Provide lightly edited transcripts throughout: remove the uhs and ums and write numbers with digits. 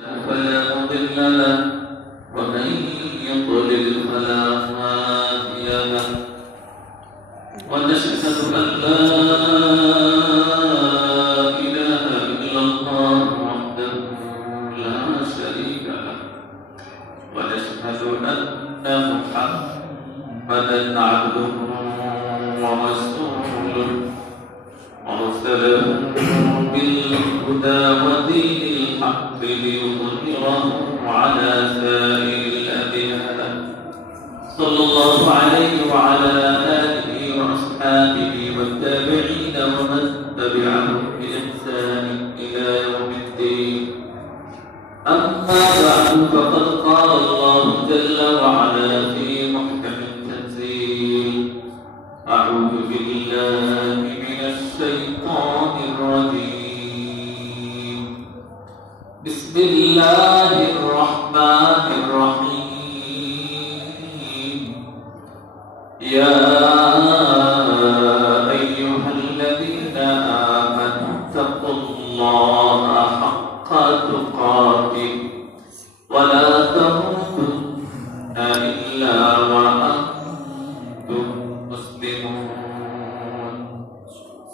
فلا مضل له ومن يضلل فلا هادي له ونشهد أن لا إله إلا الله وحده لا شريك له ونشهد أن محمدا عبده ورسوله أرسله بالهدى ودين الحق ليظهره على سائر الأديان صلى الله عليه وعلى آله وأصحابه والتابعين ومن تبعهم بإحسان إلى يوم الدين أما بعد فقد قال الله جل وعلا في محكم التنزيل أعوذ بالله من الشيطان الرجيم بسم الله الرحمن الرحيم يا أيها الذين آمنوا اتقوا الله حق تقاته ولا تموتن إلا وأنتم مسلمون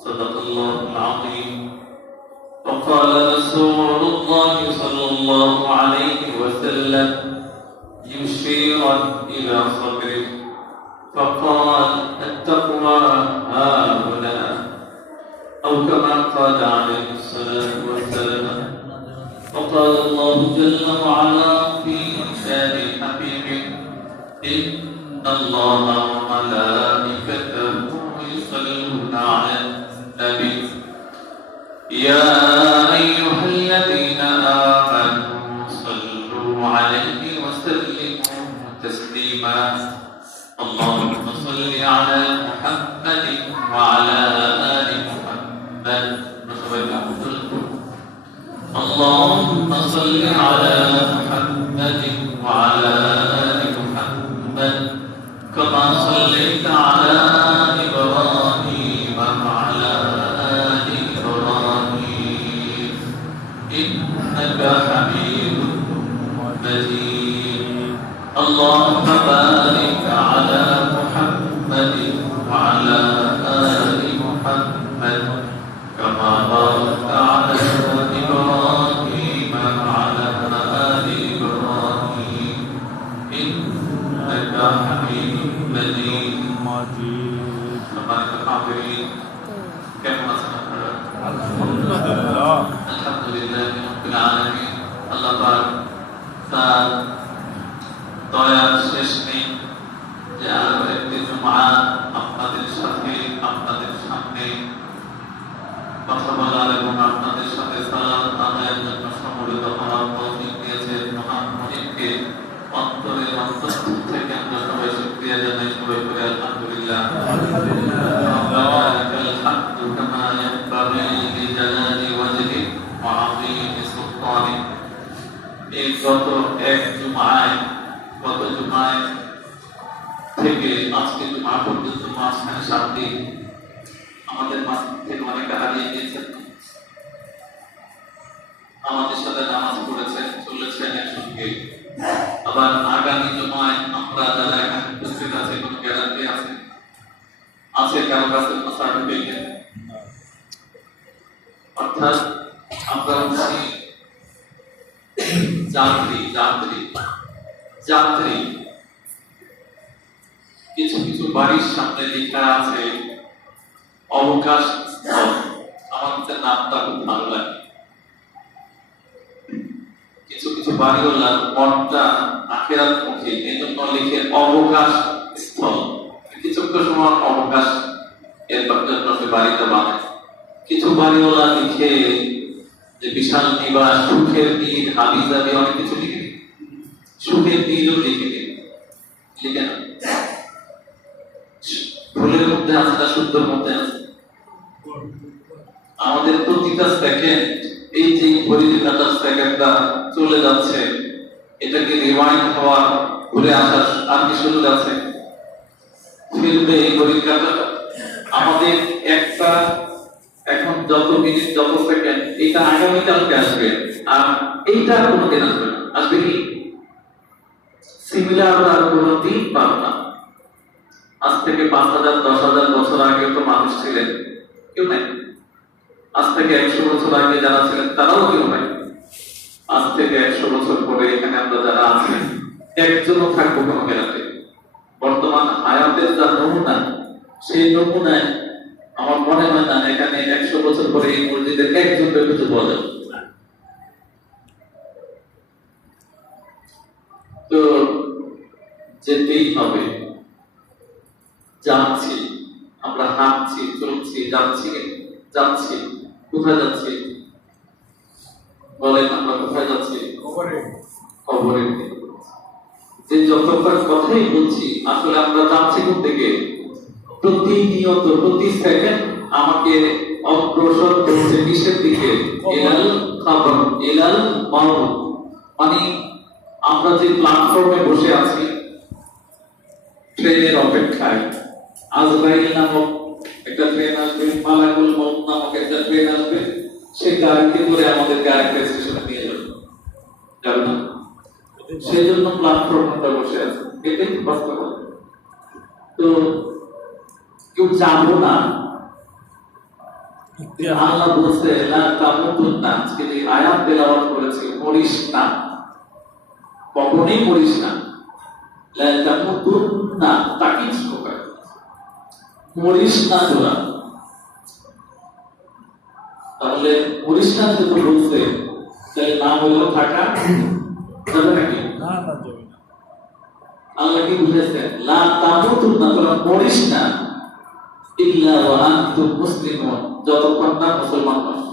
صدق الله العظيم وقال رسول الله صلى الله عليه وسلم يشيرا إلى صدره فقال التقوى هاهنا أو كما قال عليه الصلاة والسلام وقال الله جل وعلا في شان حبيبه إن الله وملائكته يصلون على النبي يا أيها الذين آمنوا صلوا عليه وسلموا تسليما اللهم صل على محمد وعلى آل محمد اللهم صل على محمد وعلى آل محمد كما صليت على إبراهيم وعلى آل إبراهيم إنك حميد مجيد اللهم بارك على محمد وعلى آل محمد كما باركت على إبراهيم وعلى آل إبراهيم إنك حميد مجيد الحاضرين كما سنقرأ الحمد لله رب العالمين الله بارك তার দয়ার শেষ নেই যে আরো একটি জুমআ আপনাদের সাথে আপনাদের সামনে কথা বলার এবং আপনাদের সাথে সালাত আদায়ের জন্য সমবেত হওয়ার তৌফিক দিয়েছেন মহান মুনিবকে অন্তরের অন্তর থেকে আমরা সবাই শুকরিয়া জানাই সবাই করে আলহামদুলিল্লাহ লাকাল হামদু কামা ইয়ানবাগি লিজালালি ওয়াজহি ওয়া আযীমি সুলতানি এই গত জুমায় থেকে আজকে জুমা পর্যন্ত মাঝখানে 7 দিন আমাদের মাঝ থেকে অনেকে হারিয়ে গিয়েছেন আমাদের সাথে নামাজ পড়েছেন চলেছেন একসঙ্গে আবার আগামী জুমায় আমরা যারা এখানে উপস্থিত আছে কোনো গ্যারান্টি আছে কারো কাছে সার্টিফিকেট অর্থাৎ আমরা যাত্রী কিছু কিছু বাড়ির সামনে লেখা আছে অবকাশ স্থল আমাদের নামটা খুব ভালো লাগে কিছু কিছু বাড়িওয়ালা মনটা আখেরাত মুখী এই জন্য লিখে অবকাশ স্থল কিছুক্ষণ সময় অবকাশ এর জন্য সে বাড়িটা বানায় কিছু বাড়িওয়ালা লিখে যে বিশাল নিবাস সুখের নীর হাবি যাবি অনেক কিছু লিখে সুখের নীরও লিখে লিখে না ভুলের মধ্যে আছে না শুদ্ধর মধ্যে আছে আমাদের প্রতিটা সেকেন্ড এই যে ঘড়ির কাঁটা সেকেন্ডটা চলে যাচ্ছে এটাকে রিওয়াইন্ড হওয়া ঘুরে আসার আর কি সুযোগ আছে ফিরবে এই ঘড়ির কাঁটাটা আমাদের একটা এখন যত মিনিট যত সেকেন্ড এটা আগামীকালকে আসবে আর এইটা আর কোনোদিন আসবে না। আসবে কি সিমিলার আর কোনোদিন পাবো না। আজ থেকে 5,000 10,000 বছর আগে তো মানুষ ছিলেন, কেউ নাই। আজ থেকে 100 বছর আগে যারা ছিলেন তারাও কেউ নাই। আজ থেকে 100 বছর পরে এখানে আমরা যারা আছি একজনও থাকবো কোনো কেরাতে। বর্তমান হায়াতের যা নমুনা, সেই নমুনায় আমার মনে হয় না এখানে 100 বছর পরে এই মসজিদের একজন ব্যক্তিত্ব পাওয়া যাবে। তো যেতেই হবে, যাচ্ছি আমরা, হাঁটছি, চলছি, যাচ্ছি কোথায় যাচ্ছি বলেন? আমরা কোথায় যাচ্ছি? খবরের দিকে। যে যতবার কথাই বলছি আসলে আমরা যাচ্ছি কোন দিকে? প্রতিনিয়ত প্রতি সেকেন্ড আমাকে অগ্রসর করছে কিসের দিকে? ইলাল খবর, ইলাল মাউত। মানে আমরা যে প্ল্যাটফর্মে বসে আছি ট্রেনের অপেক্ষায়, আজরাইল নামক একটা ট্রেন আসবে, মালাকুল মউত নামক একটা ট্রেন আসবে, সেই গাড়িতে করে আমাদেরকে আরেকটা স্টেশনে নিয়ে যাবে, যাবে না? সেই জন্য প্ল্যাটফর্মে আমরা বসে আছি, এটাই তো বাস্তবতা। তো কেউ যাবো না, আল্লাহ বলছে লা তামুতুন্না, আজকে যে আয়াত তেলাওয়াত করেছি, মরিস না, কখনোই মরিস না। লা তামুতুন্না তাকিদ করে মরিস না তোরা। তাহলে মরিস না যদি বলছে তাহলে না হলেও থাকা যাবে নাকি? না, যাবে না। আল্লাহ কি বুঝেছেন? লা তামুতুন্না, তোরা মরিস না ইল্লা ওয়া আনতুম মুসলিমুন, যতক্ষণ না মুসলমান হস।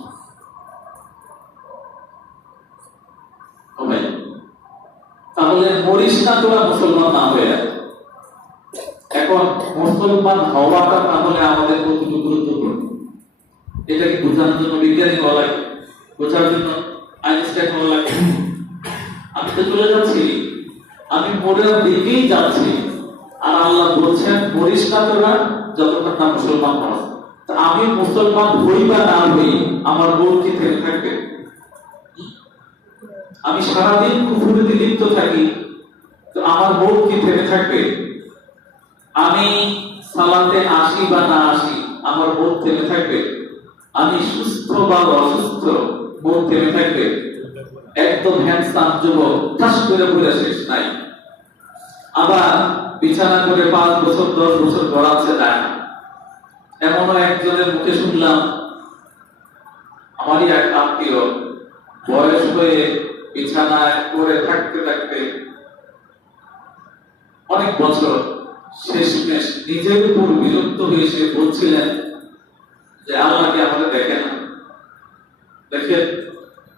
তাহলে মরিস না তোরা মুসলমান না হয়ে। এখন মুসলমান হওয়াটা তাহলে আমাদের কতটুকু গুরুত্বপূর্ণ, এটা কি বোঝানোর জন্য বিজ্ঞানী হওয়া লাগে? বোঝার জন্য আইনস্টাইন হওয়া লাগে? আমি তো চলে যাচ্ছি, আমি মরের দিকেই যাচ্ছি, আর আল্লাহ বলছেন মরিস না তোরা যতক্ষণ না মুসলমান হস। আমি মুসলমান হই বা না হই, আমার বোধ কি থেমে থাকবে? আমি সারাদিন কুফরিতে লিপ্ত থাকি, তো আমার বোধ কি থেমে থাকবে? আমি সালাতে আসি বা না আসি, আমার বোধ থেমে থাকবে? আমি সুস্থ বা অসুস্থ, বোধ থেমে থাকবে? একদম হ্যান্ডসাম যুবক ঠাস করে পড়ে শেষ নাই, আবার বিছানা করে 5 বছর 10 বছর গড়াচ্ছে যায়। এমনও একজনের মুখে শুনলাম, আমারই এক আত্মীয়, বয়স হয়ে বিছানায় করে থাকতে থাকতে অনেক বছর শেষমেশ নিজের উপর বিরক্ত হয়ে সে বলছিলেন যে আল্লাহকে আমাদের দেখে না। দেখেন,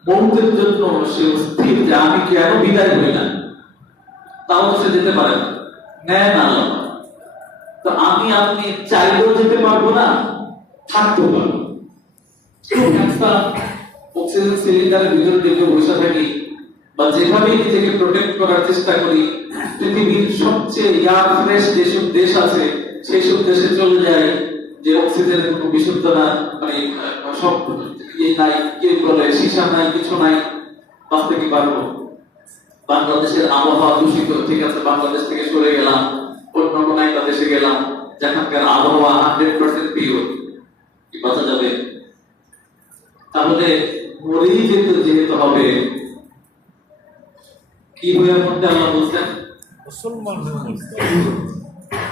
মৌতের জন্য সে স্থির যে আমি কেন বিদায় হই না, তাও সে যেতে পারে না, নেন আল্লাহ। তো আমি আপনি চাইলেও যেতে পারবো না, থাকতে পারবো। অক্সিজেন সিলিন্ডারের ভিতরে দেখে বসে থাকি বা যেভাবে নিজেকে প্রোটেক্ট করার চেষ্টা করি, পৃথিবীর সবচেয়ে এয়ার ফ্রেশ যেসব দেশ আছে সেই সব দেশে চলে যায় যে অক্সিজেনের কোনো বিশুদ্ধ না, মানে সব নাই, কে বলে সীসা নাই, কিছু নাই, বাঁচতে কি পারবো? বাংলাদেশের আবহাওয়া দূষিত, ঠিক আছে, বাংলাদেশ থেকে সরে গেলাম, অন্য কোন একটা দেশে গেলাম যেখানকার আবহাওয়া 100% পিওর, কি বাঁচা যাবে? তাহলে মরেই যেহেতু হবে, কি হয়ে মধ্যে আল্লাহ বলছেন মুসলমান।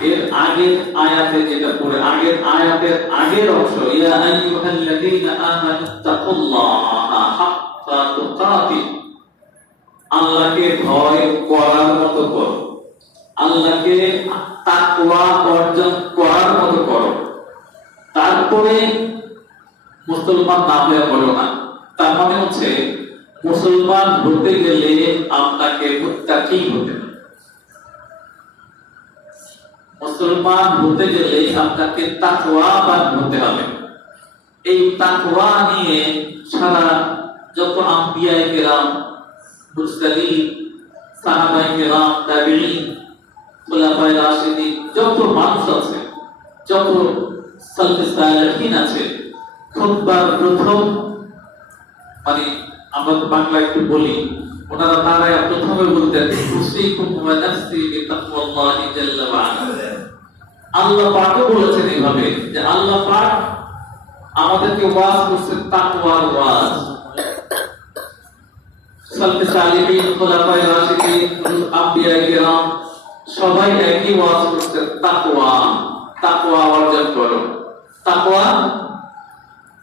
এর আগের আয়াতে যেটা পড়ে, আগের আয়াতের আগের অংশ, ইয়া আইয়ুহাল্লাযীনা আমানু তাকুল্লাহা হাক্কা তুকাতিহ, আল্লাহকে ভয় করার মতো করো, আল্লাহকে তাকওয়া অর্জন করার মতো করো, তারপরে মুসলমান না হয়ে বলো না। তার মানে হচ্ছে মুসলমান হতে গেলে আপনাকে মুত্তাকি হতে হবে, মুসলমান হতে গেলে আপনাকে তাকওয়াবান হতে হবে। এই তাকওয়া নিয়ে সারা যত আম্বিয়ায়ে কেরাম, মুরসালিন, সাহাবায়ে কেরাম, তাবিঈন, খুলাফায়ে রাশিদিন, যত মানুষ আছে, যত সালফে সালেহিন আছে, খুতবার প্রথম মানে আমরা তো বাংলা একটু বলি, ওনারা তারা প্রথমে বলতেন উসিকুম ওয়া নাফসি বিতাকওয়াল্লাহি জাল্লা ওয়া আলা। আল্লাহ পাকও বলেছেন এইভাবে যে আল্লাহ পাক আমাদেরকে ওয়াজ করছেন তাকওয়ার ওয়াজ। সালফে সালিহিন, খুলাফায়ে রাশিদিন, আম্বিয়ায়ে কিরাম সবাই একই ওয়াজ করছেন তাকওয়া। তাকওয়া অর্জন করো, তাকওয়া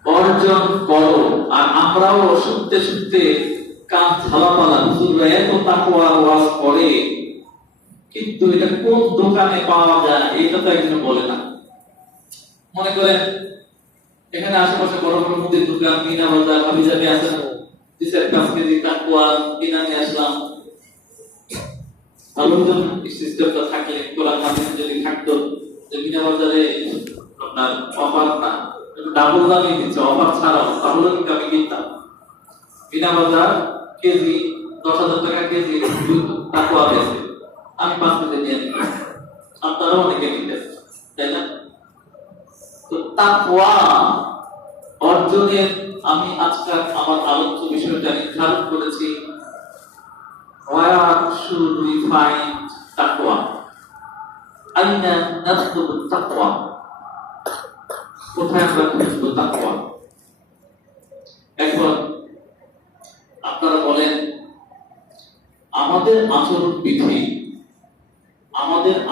অর্জন করো। আর আমরাও শুনতে শুনতে কান ঝালাপালা, হুজুররা এত তাকওয়া ওয়াজ করে, কিন্তু এটা কোন দোকানে পাওয়া যায় এটা তো একজন বলে না। মনে করেন এখানে আশেপাশে বড় বড় মুদির দোকান, মিনা বাজার, হাবিজাবি আছে না, 2-5 কেজি তাকওয়া কিনে নিয়ে আসলাম। ভালো হতো না সিস্টেমটা থাকলে, কোরআন হাদিস যদি থাকতো যে মিনা বাজারে আপনার অফার না, ডাবল দামে দিচ্ছে, অফার ছাড়াও, তাহলে কিন্তু আমি কিনতাম। মিনা বাজার কেজি 10,000 টাকা কেজি তাকওয়া বেচে, আমি 5 কেজি নিয়ে নিলাম, আপনারাও অনেকে নিতেন, তাই না? তো তাকওয়া অর্জনের আমি আজকাল আমার আলোচ্য বিষয়টা নির্ধারণ করেছি, where should we find taqwa? আইনা নাতলুবু তাকওয়া, কোথায় আমরা খুঁজবো তাকওয়া? এখন আপনারা বলেন আমাদের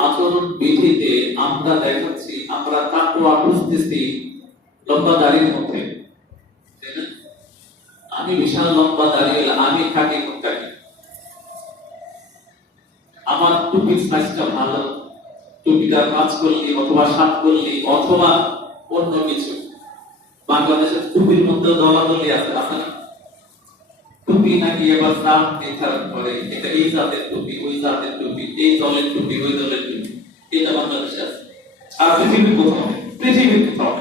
আচরণ বিধিতে আমরা দেখাচ্ছি আমরা তাকওয়া খুঁজতেছি লম্বা দাড়ির মধ্যে, তাই না? আমি বিশাল লম্বা দাড়ি, আমি খাটি মুক্তাকি, আমার টুপির সাইজটা ভালো, টুপিটা 5 করলি অথবা 7 করলি অথবা অন্য কিছু। বাংলাদেশের টুপির মধ্যে দলাদলি আছে, আছে না? টুপি নাকি এবার দাম নির্ধারণ করে, এটা এই জাতের টুপি, ওই জাতের টুপি, এই দলের টুপি, ওই দলের টুপি, এটা বাংলাদেশে আছে। আর পৃথিবীর কোথাও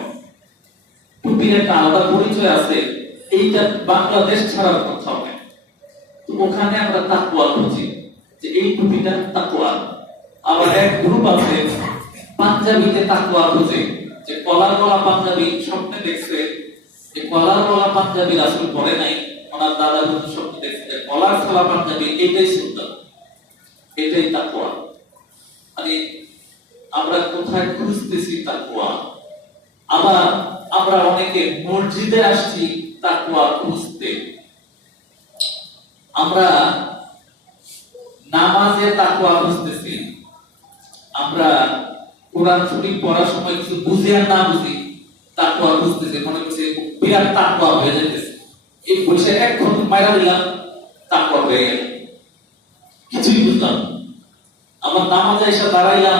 টুপির একটা আলাদা পরিচয় আছে, এইটা বাংলাদেশ ছাড়া কোথাও নেই। তো ওখানে আমরা তাকওয়া খুঁজি যে এই টুপিটা তাকওয়া। আবার এক গ্রুপ আছে পাঞ্জাবিতে তাকওয়া খুঁজে, যে কলার গলা পাঞ্জাবি স্বপ্নে দেখছে, যে কলার গলা পাঞ্জাবি রাসূল পরে নাই, ওনার দাদা হুজুর স্বপ্নে দেখছে যে কলার গলা পাঞ্জাবি, এটাই সুন্নাত, এটাই তাকওয়া। মানে আমরা কোথায় খুঁজতেছি তাকওয়া? আবার আমরা অনেকে মসজিদে আসছি তাকওয়া খুঁজতে, আমরা নামাজে তাকওয়া খুঁজতেছি, আমরা কোরআন শরীফ পড়ার সময় কিছু বুঝি আর না বুঝি তাকওয়া খুঁজতেছি, মনে করছি বিরাট তাকওয়া হয়ে যাইতেছে, এই বসে এক ঘন্টা মাইরা দিলাম তাকওয়া হয়ে গেল, কিছুই বুঝলাম। আমার নামাজে এসে দাঁড়াইলাম,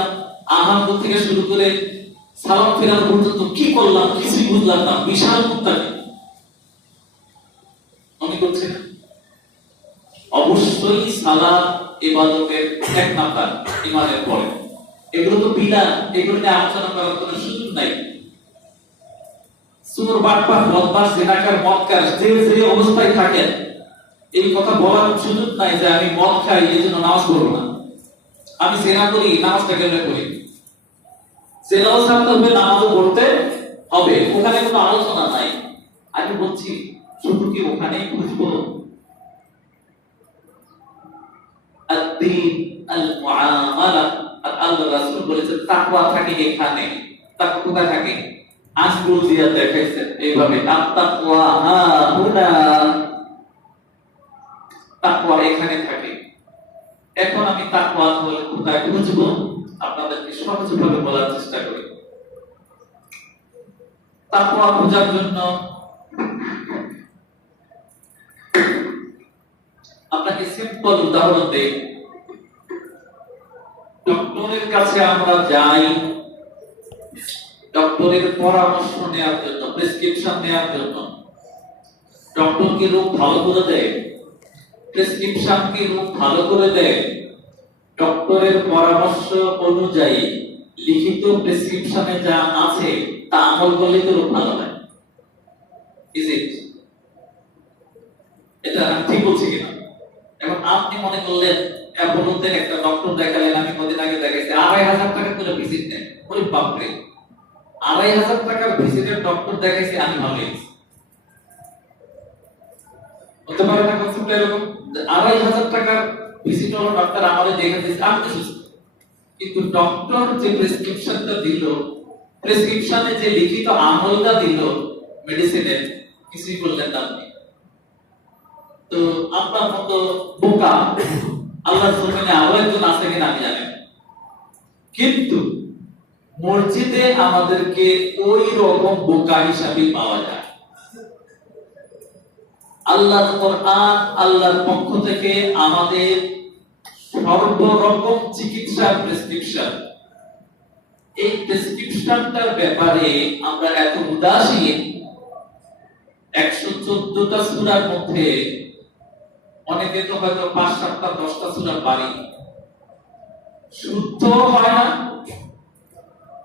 আহার থেকে শুরু করে সালাম ফেরানো পর্যন্ত কি করলাম কিছুই বুঝলাম না, বিশাল মুত্তাকি মনে করছে না? অবশ্যই সালাত ইবাদতের এক নাম্বার ঈমানের পরে, এগুলো তো বিদআত, এগুলো নিয়ে আলোচনা করার কোনো সুযোগ নাই। সুর বাটপার বদমাশ জিনাকার মদকার যে যে অবস্থায় থাকেন এই কথা বলার সুযোগ নাই যে আমি মদ খাই এই জন্য নামাজ পড়ব না, আমি জিনা করি নামাজটা কেন করি, জিনাও ছাড়তে হবে নামাজও পড়তে হবে, ওখানে কোনো আলোচনা নাই। আমি বলছি শুধু কি ওখানেই খুঁজবো? আদ-দীন আল-মুআমালা, আর আল্লাহ রাসূল বলেছেন তাকওয়া থাকে এখানে। তাকওয়া কোথায় থাকে? আঙ্গুল দিয়ে দেখাইছেন এইভাবে, আত-তাকওয়া হাহুনা, তাকওয়া এখানে থাকে। এখন আমি তাকওয়া বলে কোথায় খুঁজবো আপনাদেরকে সহজভাবে বলার চেষ্টা করি। তাকওয়া খোঁজার জন্য আপনাকে সিম্পল উদাহরণ দেই। ডক্টরের কাছে আমরা যাই ডক্টরের পরামর্শ নেওয়ার জন্য, প্রেসক্রিপশন নেওয়ার জন্য। ডক্টর কি রোগ ভালো করে দেয়? প্রেসক্রিপশন কি রোগ ভালো করে দেয়? ডক্টরের পরামর্শ অনুযায়ী লিখিত প্রেসক্রিপশনে যা আছে তা আমল করলে তো রোগ ভালো হয়। Is it? এটা ঠিক বলছি কিনা? এখন আপনি মনে করলেন অ্যাপোলোতে একটা ডক্টর দেখালেন, আমি কদিন আগে দেখাইছি 2,500 টাকা করে ভিজিট নেয়। ওরে বাপরে, 2,500 টাকার ভিজিটের ডক্টর দেখাইছি, আমি ভালো হয়েছি। হতে পারে না কনসেপ্টটা এরকম? 2,500 টাকার ভিজিট হলো, ডাক্তার আমাদের দেখে দিয়েছে আমি তো সুস্থ, কিন্তু ডক্টর যে প্রেসক্রিপশনটা দিল, প্রেসক্রিপশনে যে লিখিত আমলটা দিল মেডিসিনের, কিছুই বললেন না আপনি। তো আপনার মতো বোকা আল্লাহর জমিনে আরো একজন আছে কিনা আমি জানি না। কিন্তু মসজিদে আমাদেরকে ওই রকম বোকা হিসাবে পাওয়া যায়। আল্লাহর কোরআন, আল্লাহর পক্ষ থেকে আমাদের সর্বরকম চিকিৎসার প্রেসক্রিপশন, এই প্রেসক্রিপশনটার ব্যাপারে আমরা এত উদাসীন। 114টা সূরার মধ্যে অনেকে তো হয়তো 5-7টা 10টা সূরা পারি, শুদ্ধ হয় না,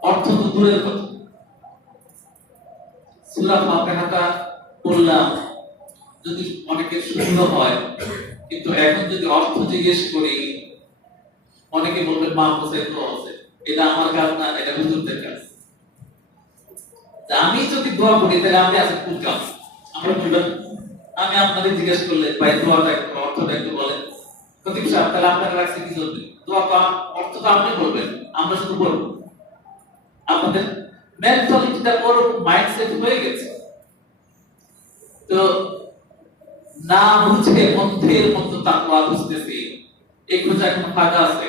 অর্থ তো দূরের কথা। সূরা ফাতিহাটা পড়লাম, যদি অনেকের শুদ্ধ হয়, কিন্তু এখন যদি অর্থ জিজ্ঞেস করি অনেকে বলবেন মা হোসেন তো আছে, এটা আমার কাজ না, এটা হুজুরদের কাজ। আমি যদি দোয়া করি তাহলে আপনি আছেন কোন কাজ? আমরা বলবেন আমি আপনাদের জিজ্ঞেস করলে ভাই দোয়াটা একটু অর্থটা একটু বলেন, খতিব সাহেব তাহলে আপনারা রাখছে কি জন্য? দোয়া তো অর্থ তো আপনি বলবেন, আমরা শুধু বলবো। আপনাদের মেন্টালিটিটা ওরকম মাইন্ডসেট হয়ে গেছে। তো না বুঝে মধ্যের মধ্যে তাকওয়া বুঝতেছি, এই খোঁজা এখন ফাঁকা আছে।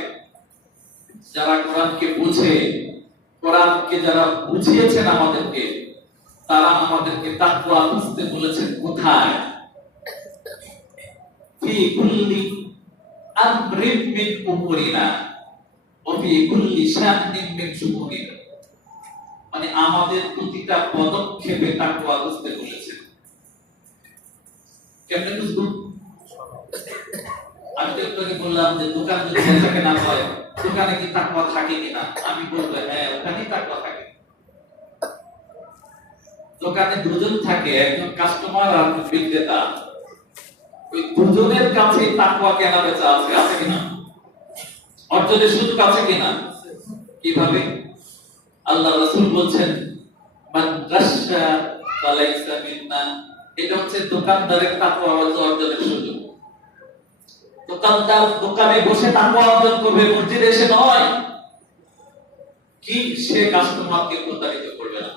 যারা কোরআনকে বুঝে, কোরআনকে যারা বুঝিয়েছেন আমাদেরকে, তারা আমাদেরকে তাকওয়া বুঝতে বলেছেন কোথায়? ফি কুল্লি আমরিন মিন উমুরিনা ওয়া ফি কুল্লি শা'নিন মিন শুউনিনা, মানে আমাদের প্রতিটা পদক্ষেপে তাকওয়া বুঝতে বলেছেন। কেমনে বুঝবো? আমি তো একটু আগে বললাম যে দোকান যদি বেচা কেনা হয়, দোকানে কি তাকওয়া থাকে কিনা? আমি বলবো হ্যাঁ, ওখানেই তাকওয়া থাকে। দোকানে দুজন থাকে, একজন কাস্টমার আর একজন বিক্রেতা, ওই দুজনের কাছে তাকওয়া কেনা বেচা আছে, আছে কিনা? অর্জনের সুযোগ আছে কিনা? কিভাবে? আল্লাহ রাসূল বলছেন মান রাশা ফালাইসা মিন্না, এটা হচ্ছে দোকানদারের তাকওয়া অর্জনের সুযোগ। দোকানদার দোকানে বসে তাকওয়া অর্জন করবে, মসজিদে এসে নয়। কি সে কাস্টমারকে প্রতারিত করবে না।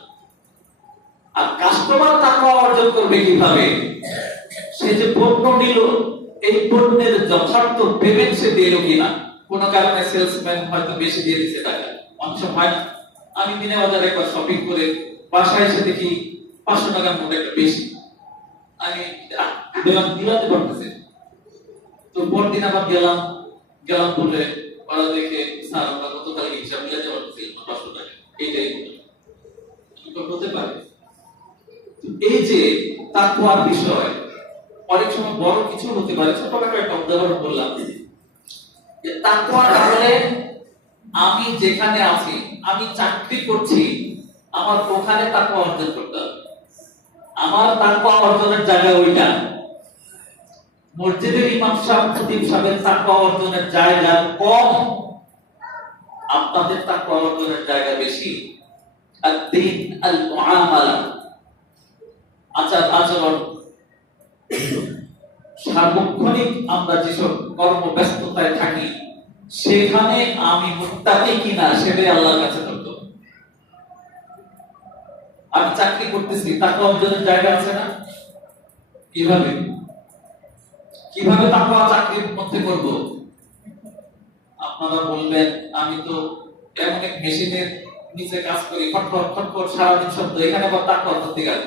আর কাস্টমার তাকওয়া অর্জন করবে কিভাবে? সে যে পণ্য নিল, এই পণ্যের যথার্থ পেমেন্ট সে দিল কিনা। কোন কারণে সেলসম্যান হয়তো বেশি দিয়ে দিচ্ছে টাকা, অনেক সময় আমি দিনে বাজারে একবার শপিং করে বাসায় এসে দেখি 500 টাকার মধ্যে একটা বেশি, আমি দিলাতে পারতেছি। তো পরদিন আবার গেলাম বলে ওরা দেখে স্যার আমরা কত তারিখ হিসাব মিলাতে পারতেছি 500 টাকা, এইটাই হতে পারে। এই যে তাকওয়ার বিষয় অনেক সময় বড় কিছু হতে পারে, ছোটখাটো একটা উদাহরণ বললাম যে তাকওয়া তাহলে আমি যেখানে আছি, আমি চাকরি করছি, আমার ওখানে তাকওয়া অর্জন করতে হবে। আমার তাকওয়া অর্জনের জায়গা ওইটা। মসজিদের ইমাম সাহেব, খতিব সাহেবের তাকওয়া অর্জনের জায়গা কম, আপনাদের তাকওয়া অর্জনের জায়গা বেশি। আদ-দীন আল-মুআমালা, আচার আচরণ, সার্বক্ষণিক আমরা যেসব কর্ম ব্যস্ততায় থাকি, সেখানে আমি মুত্তাকি কিনা সেটাই আল্লাহর কাছে ধরতে হবে। আমি চাকরি করতেছি, তাকওয়া অর্জনের জায়গা আছে না? কিভাবে কিভাবে তাকওয়া চাকরির মধ্যে করব? আপনারা বলবেন আমি তো এমন এক মেশিনের নিচে কাজ করি, খটখট খটখট সারাদিন শব্দ, এখানে আবার তাকওয়া করতে গেলে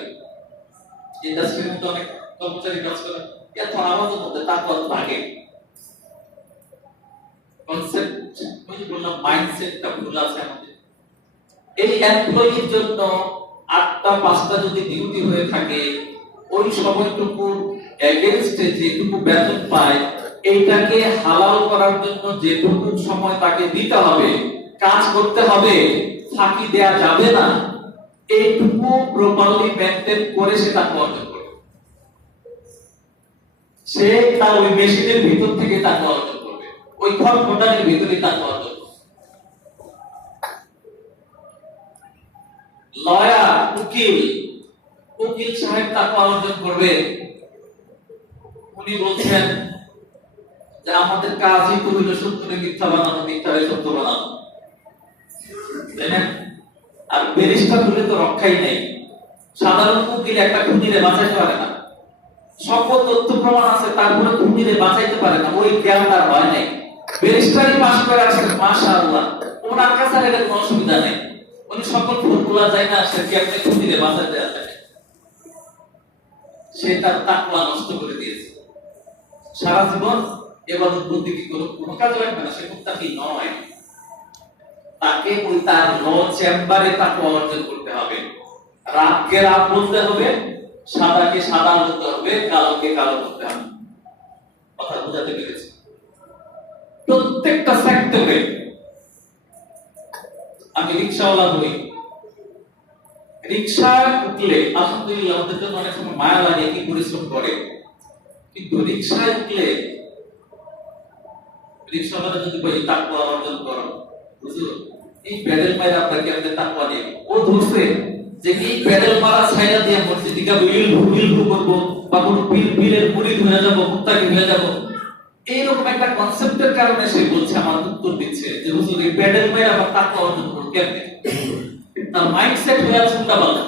ইন্ডাস্ট্রির মধ্যে অনেক কর্মচারী কাজ করে, এত আওয়াজের মধ্যে তাকওয়া থাকে। কনসেপ্ট ওই যে বললাম, মাইন্ডসেটটা ভুল আছে আমাদের। এই এমপ্লয়ির জন্য 8টা 5টা যদি ডিউটি হয়ে থাকে, ওই সময়টুকু এগেইনস্টে যেটুকু বেতন পায়, এইটাকে হালাল করার জন্য যেটুকু সময় তাকে দিতে হবে, কাজ করতে হবে, ফাঁকি দেয়া যাবে না, এইটুকু প্রপারলি মেইনটেইন করে সে তাকে অর্জন করবে। সে তার ওই মেশিনের ভিতর থেকে তাকে অর্জন করবে, ওই খড়খটানের ভিতরে তাকে অর্জন করবে। লয়ার, উকিল সাহেব তাকে অর্জন করবে, উনি বলছেন যে আমাদের কাজই তো হইল সত্যকে মিথ্যা বানানো, মিথ্যাকে সত্য বানানো, তাই না? আর ব্যারিস্টার হলে তো রক্ষাই নেই। সাধারণ উকিল একটা খুনিরে বাঁচাইতে পারে না, সকল তথ্য প্রমাণ আছে, তারপরে খুনিরে বাঁচাইতে পারে না, ওই জ্ঞান তার হয় নাই। ব্যারিস্টারি পাস করে আসেন, মাশাআল্লাহ, ওনার কাছে আর এর কোনো অসুবিধা নেই, উনি সকল ফর্মুলা যায় না, সে কেমনে খুনিরে বাঁচাইতে আসে। সে তার তাকওয়া নষ্ট করে দিয়েছে, সারা জীবন ইবাদত বন্দেগী করে কোনো কাজে লাগবে না, সে মুত্তাকি নয়। তাকে ওই তার ল চেম্বারে তাকওয়া অর্জন করতে হবে, রাতকে রাত বলতে হবে, সাদাকে সাদা বলতে হবে, কালোকে কালো বলতে হবে। কথা বুঝাতে পেরেছি? প্রত্যেকটা সেক্টরে। আমি রিকশাওয়ালা বলি, রিকশায় উঠলে আলহামদুলিল্লাহ আমাদের জন্য অনেক সময় মায়া লাগে, কি পরিশ্রম করে, কিন্তু রিকশায় উঠলে রিকশাওয়ালা যদি বলি তাকওয়া অর্জন করো, বুঝলো এই প্যাডেল মারা আপনার কেমনে তাকওয়া নেই, ও ধরছে যে এই প্যাডেল মারা ছাইরা দিয়ে মসজিদে দিকে বিল করবো, বা কোন বিলের মুরিদ হয়ে যাবো, মুত্তাকি হয়ে যাবো, এইরকম একটা কনসেপ্টের কারণে সে বলছে, আমার উত্তর দিচ্ছে যে হুজুর এই প্যাডেল মারা আবার তাকওয়া অর্জন করবো কেমনে? তার মাইন্ডসেট হয়ে আছে উল্টাপাল্টা।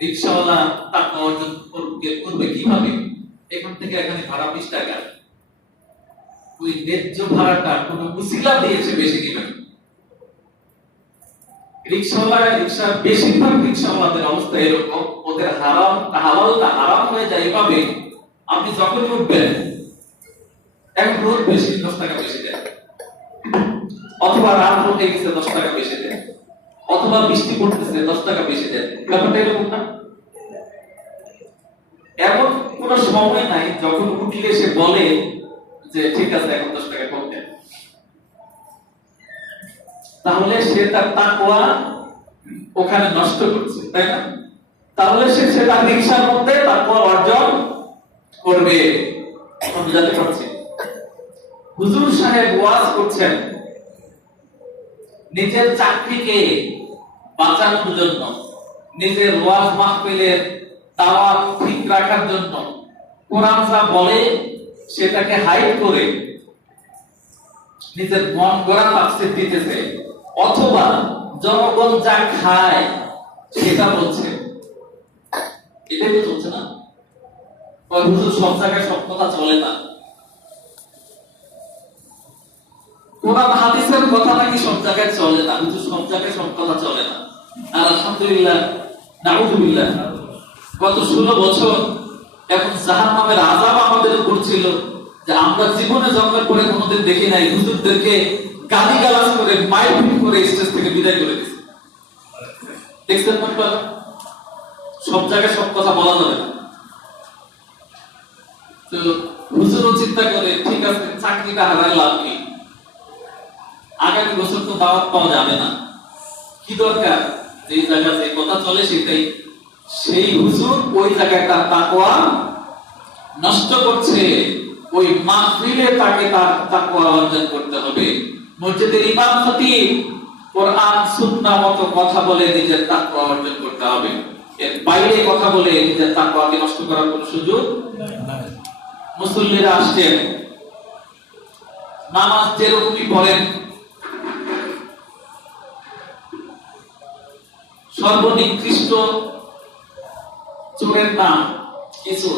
রিকশাওয়ালা তাকওয়া অর্জন করবে কিভাবে? এখান থেকে এখানে ভাড়া 20 টাকা, ওই ন্যায্য ভাড়াটা কোনো উসিলা দিয়েছে বেশি দিবেন। রিকশার বেশিরভাগ রিকশাওয়ালাদের অবস্থা এরকম, ওদের হালালটা হারাম হয়ে যায় এভাবে, আপনি যখনই উঠবেন, এখন রোদ বেশি 10 টাকা বেশি দেন, অথবা রাত হতে গেছে 10 টাকা বেশি দেন, অথবা বৃষ্টি পড়তেছে 10 টাকা বেশি দেন। ব্যাপারটা এরকম না? এমন কোন সময় নাই যখন উঠলে সে বলে যে ঠিক আছে এখন 10 টাকা কম দেন। তাহলে সে তার তাকওয়া ওখানে নষ্ট করছে, তাই না? তাহলে সে তার রিকশার মধ্যে তাকওয়া অর্জন করবে। বুঝাতে পারছি? হুজুর সাহেব ওয়াজ করছেন নিজের চাকরিকে বাঁচানোর জন্য, নিজের ওয়াজ মাহফিলের দাওয়াত ঠিক রাখার জন্য, কোরআন যা বলে সেটাকে হাইড করে নিজের মন গড়া তাফসীর দিতেছে, অথবা জনগণ যা খায় সেটা বলছে। এটাই তো চলছে না? হুজুর সব জায়গায় সব কথা চলে না, কোরআন হাদিসের কথা নাকি সব জায়গায় চলে না, হুজুর সব জায়গায় সব কথা চলে না। আর আলহামদুলিল্লাহ, নাউযুবিল্লাহ, গত 16 বছর এখন জাহান্নামের আযাব আমাদের উপর ছিল যে আমরা জীবনে জন্মের পরে কোনোদিন দেখি নাই হুজুরদেরকে গালিগালাজ করে মারপিট করে স্টেজ থেকে বিদায় করে দিয়েছে। দেখছেন না? সব জায়গায় সব কথা বলা যাবে না। তো হুজুরও চিন্তা করে ঠিক আছে, চাকরিটা হারায় লাভ নেই, আগামী বছর তো দাওয়াত পাওয়া যাবে না, কি দরকার, যে জায়গায় যে কথা চলে সেটাই। সেই হুজুর ওই জায়গায় তার তাকওয়া নষ্ট করছে, ওই মাহফিলে তাকে তার তাকওয়া অর্জন করতে হবে। মসজিদের ইমাম খতিব কোরআন সুন্নাহ মতো কথা বলে নিজের তাকওয়া অর্জন করতে হবে, এর বাইরে কথা বলে নিজের তাকওয়াকে নষ্ট করার কোনো সুযোগ নাই। মুসল্লিরা আসছেন, নামাজ যেরকমই পড়েন, সর্বনিকৃষ্ট চোরের নাম কিছু,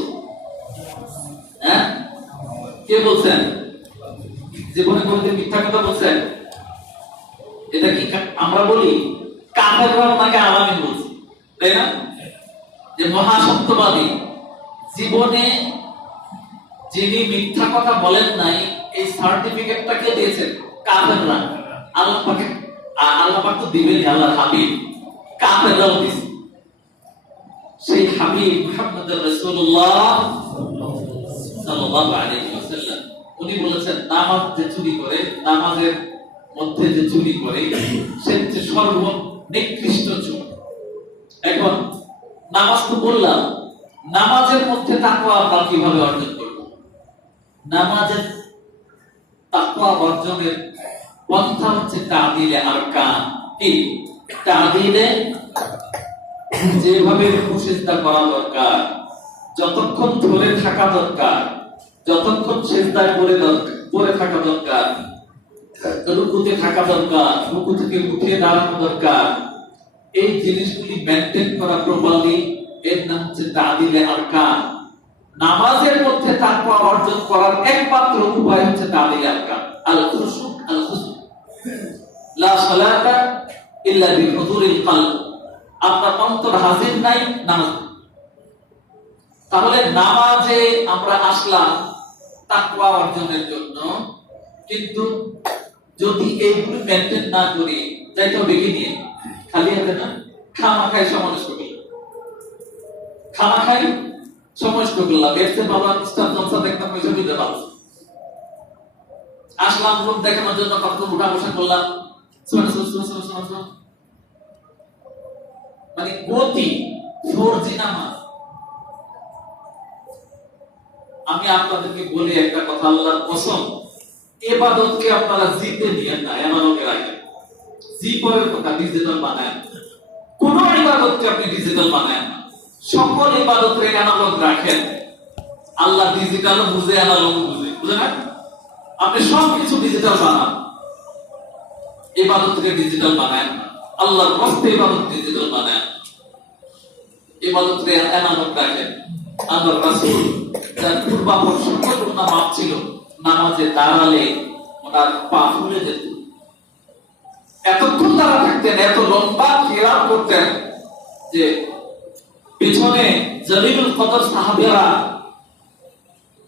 হ্যাঁ, কে বলছেন? জীবনে কোনদিন মিথ্যা কথা বলছেন? এটা কি আমরা বলি? কাফেররা ওনাকে আলামিন বলছে, তাই না? যে মহাসত্যবাদী, জীবনে যিনি মিথ্যা কথা বলেন নাই এই সার্টিফিকেটটা কে দিয়েছেন? কাফেররা। আল্লাহ পাক তো দিবেনই, আল্লাহর হাবিব, কাফেররাও দিয়েছে। সেই হাবিব মুহাম্মদুর রাসূলুল্লাহ সাল্লাল্লাহু আলাইহি ওয়াসাল্লাম উনি বলেছেন, নামাজ যে চুরি করে, নামাজের মধ্যে যে চুরি করে, সে হচ্ছে সর্বনিকৃষ্ট চোর। এখন নামাজ তো বললাম, নামাজের মধ্যে তাকওয়া আমরা কিভাবে অর্জন করব? নামাজের তাকওয়া অর্জনের পন্থা হচ্ছে তা'দীলে আরকান। কি? তা'দীলে যেভাবে রুকু সিজদা করা দরকার, যতক্ষণ ধরে থাকা দরকার, যতক্ষণ সিজদায় পড়ে থাকা দরকার, রুকুতে থাকা দরকার, রুকু থেকে উঠে দাঁড়ানো দরকার, এই জিনিসগুলি মেনটেন করা প্রপারলি, এর নাম হচ্ছে তাদিলে আরকান। নামাজের মধ্যে তাকওয়া অর্জন করার একমাত্র উপায় হচ্ছে তাদিলে আরকান, আল খুশু আল খুশু। লা সালাতা ইল্লা বিহুযুরিল কলব। আপনার অন্তর হাজির নাই, নামাজ। তাহলে নামাজে আমরা আসলাম তাকওয়া অর্জনের জন্য, কিন্তু যদি এইগুলো মেনটেন না করি, যাইতে হবে কি নিয়ে? খালি হাতে না, খামাখাই সময় নষ্ট করলাম, খামাখাই সময় নষ্ট করলাম। এর চেয়ে ভালো অনুষ্ঠান জলসা দেখতাম, ওই ছবিতে ভালো। আসলাম রূপ দেখানোর জন্য কত উঠা বসা করলাম, মানে গতি ফোরজি নামাজ। আমি আপনাদেরকে বলি একটা কথা, আল্লাহর কসম, ইবাদতকে আপনারা জিতে নিয়েন না, এমনকে রাখেন। জীবনের কথা ডিজিটাল বানায়, কোন ইবাদতকে আপনি ডিজিটাল বানায় না। সকল ইবাদতকে অ্যানালগ রাখেন। আল্লাহ ডিজিটালও বুঝে, অ্যানালগও বুঝে, বুঝে না? আপনি সবকিছু ডিজিটাল বানান, ইবাদতকে ডিজিটাল বানায় না। আল্লাহর কষ্টে ইবাদত ডিজিটাল বানায়, ইবাদতকে অ্যানালগ রাখেন। আল্লাহর রাসূল যার পূর্বাপর সকল গুনাহ মাফ ছিল, নামাজে দাঁড়ালে ওনার পা ফুলে যেত। এতক্ষণ তারা থাকতেন, এত লম্বা কিরাত করতেন যে পিছনে জলিলুল কদর সাহাবীরা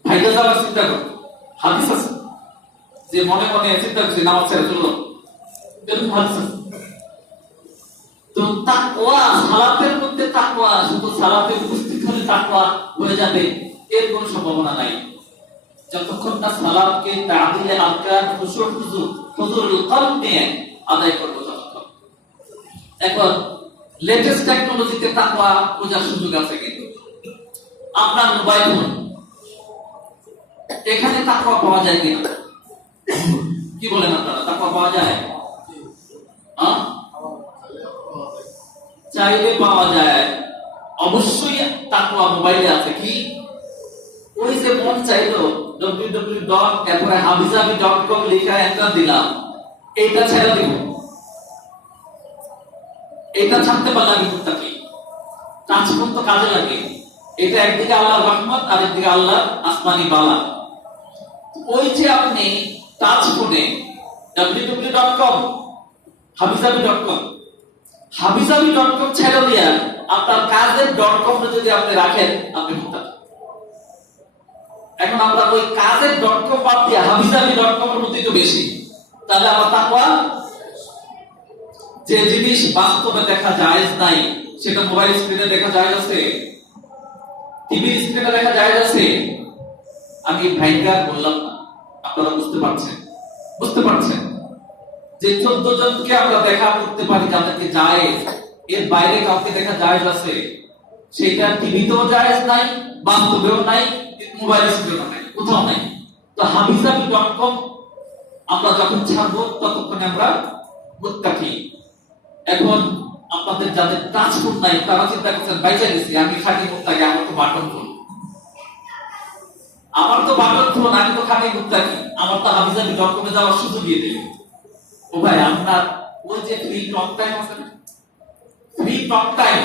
ভাইদা যাওয়ার চিন্তা করত। হাদিস আছে যে মনে মনে চিন্তা করছে নামাজ ছেড়ে চলল, এরকম হাদিস আছে। তো তাকওয়া, সালাতের মধ্যে তাকওয়া, শুধু সালাতে উপস্থিত হলে তাকওয়া হয়ে যাবে এর কোনো সম্ভাবনা নাই। যতক্ষণ না সালাতকে তাদিলে আরকান, খুশু, হুজুরুল কলব নিয়ে আদায় করব ততক্ষণ। এখন লেটেস্ট টেকনোলজিতে তাকওয়া বোঝার সুযোগ আছে, কিন্তু আপনার মোবাইল ফোন, এখানে তাকওয়া পাওয়া যায় কিনা? কি বলেন আপনারা, তাকওয়া পাওয়া যায়? চাইলে পাওয়া যায়, অবশ্যই তাকওয়া মোবাইলে আছে। কি ওই যে মন চাইলো www.habizabi.com লিখা এন্টার দিলাম, এইটা ছেড়ে দিব, এটা ছাড়তে পারলে আমি মুত্তাকি। ট্রান্সফোন তো কাজে লাগে, এটা একদিকে আল্লাহর রহমত, আর একদিকে আল্লাহর আসমানি বালা। ওই যে আপনি টাচ ফোনে www.com habizabi.com habizabi.com ছেড়ে দিয়া আপনার কাজের .com যদি আপনি রাখেন, আপনি মুত্তাকি। এখন আমরা ওই কাজের .com বাদ দিয়ে habizabi.com এর মধ্যে তো বেশি, তাহলে আমার তাকওয়া। যে জিনিস বাস্তবে দেখা যায় নাই, সেটা মোবাইল স্ক্রিনে দেখা যায় আছে, টিভি স্ক্রিনে দেখা যায় আছে। আমি ভাইগার বললাম না, আপনারা বুঝতে পারছেন? বুঝতে পারছেন যে 14 জনকে আমরা দেখা করতে পারি যাদেরকে জায়েজ, এর বাইরে কাউকে দেখা জায়েজ আছে? সেটা টিভিতেও জায়েজ নাই, বাস্তবেও নাই, মোবাইল স্ক্রিনেও নাই, কোথাও নাই। তো habizabi.com আমরা যখন ছাড়বো ততক্ষণ আমরা মুত্তাকি। এখন আপনাদের যাদের টাচ ফোন নাই, তারা চিন্তা করছেন বাইচা গেছি, আমি খাঁটি মুত্তাকি, আমার তো বাটন ফোন, আমার তো বাটন ফোন, আমি তো খাঁটি মুত্তাকি, আমার তো habizabi.com এ যাওয়ার সুযোগ দিয়ে দিল। ও ভাই, আপনার ওই যে ফ্রি টক টাইম আছে না, ফ্রি টক টাইম,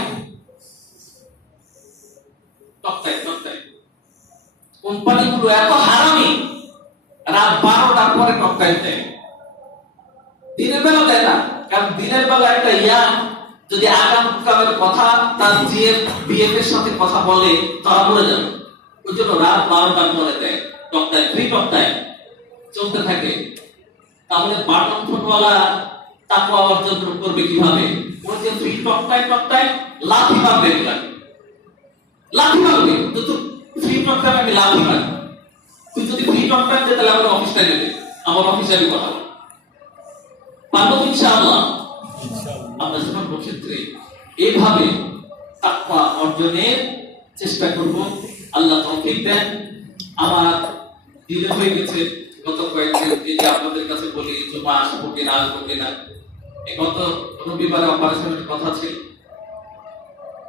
কোম্পানিগুলো এত হারামি, রাত 12টার পরে টক টাইম দেয়, দিনের বেলা দেয় না। কারণ দিনের বেলা একটা ইয়াং যদি আগামীকালের কথা তার বিএফ এর সাথে কথা বলে, তারা বলে যাবে। ওই জন্য রাত 12টার পরে দেয় talk time, free talk time চলতে থাকে। তাহলে বাটন ফোনওয়ালা তাকওয়া অর্জন করবে কিভাবে? ওই যে ফ্রি টক টাইম লাঠি মারবে, লাঠি মারবে। তো ফ্রি টক টাইম আমি লাঠি মারবো, তুই যদি ফ্রি টক টাইম দে তাহলে আমার অফিস টাইমে দে, আমার অফিসে আমি কথা বলবো, পারবো ইনশাআল্লাহ। আমরা সমগ্র ক্ষেত্রে এইভাবে তাকওয়া অর্জনের চেষ্টা করব, আল্লাহ তৌফিক দেন। আমার দিলে হয়ে গেছে গত কয়েকদিন, এই যে আপনাদের কাছে বলি জুমা আসবো কিনা, গত রবিবারে অপারেশনের কথা ছিল,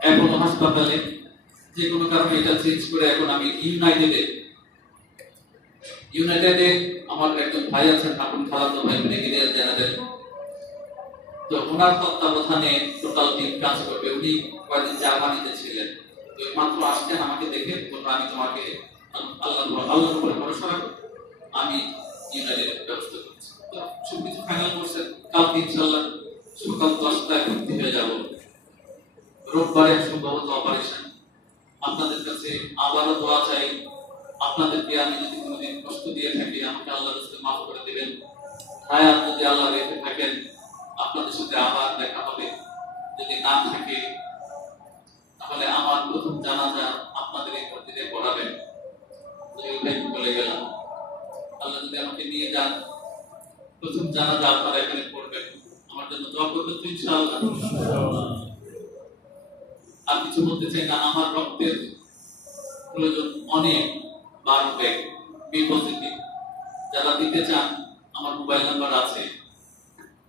এখন হাসপাতালে, যে কোনো কারণে এটা চেঞ্জ করে এখন আমি ইউনাইটেডে আমার একজন ভাই আছেন, আপন খালাতো ভাই, ব্রিগেডিয়ার জেনারেল। তো ওনার তত্ত্বাবধানে টোটাল টিম কাজ করবে। উনি কয়েকদিন জার্মানিতে ছিলেন, তো মাত্র আসছেন, আমাকে দেখে বলবো আমি তোমাকে আল্লাহর উপরে ভরসা রাখো, আমি ইউনাইটেডের ব্যবস্থা করছি। তো সবকিছু ফাইনাল করছেন। কালকে ইনশাল্লাহ সকাল 10টায় ভর্তি হয়ে যাব। রোববারে সম্ভবত অপারেশন। আপনাদের কাছে আবারও দোয়া চাই, আপনাদেরকে আমি যদি কোনোদিন কষ্ট দিয়ে থাকি আমাকে আল্লাহর কাছে মাফ করে দিবেন। হায়াত যদি আল্লাহ রেখে থাকেন আপনাদের সাথে আবার দেখা হবে, যদি না থাকে তাহলে আমার প্রথম জানাজা আপনাদের এই মসজিদে পড়াবেন। বলে গেলাম, আল্লাহ যদি আমাকে নিয়ে যান প্রথম জানাজা আপনারা এখানে পড়বেন, আমার জন্য দোয়া করবেন তো ইনশাআল্লাহ। আর কিছু বলতে চাই না, আমার রক্তের প্রয়োজন অনেক, বাড়বে। বি পজিটিভ যারা দিতে চান আমার মোবাইল নাম্বার আছে,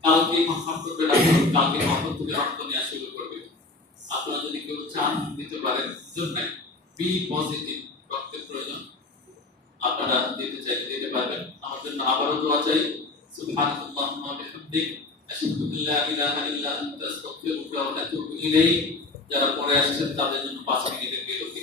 কালকে কনফার্ম করবে ডাক্তার, কালকে কখন থেকে রক্ত নেওয়া শুরু করবে। আপনারা যদি কেউ চান দিতে পারেন, জন্য বি পজিটিভ রক্তের প্রয়োজন, আপনারা দিতে চাইলে দিতে পারবেন। আমার জন্য আবারও দোয়া চাই। সুবহানাল্লাহি ওয়া বিহামদিহি, আশহাদু আল্লা ইলাহা ইল্লা আনতা, আস্তাগফিরুকা ওয়া আতুবু ইলাইক। যারা পরে আসছেন তাদের জন্য 5 মিনিটের বিরতি।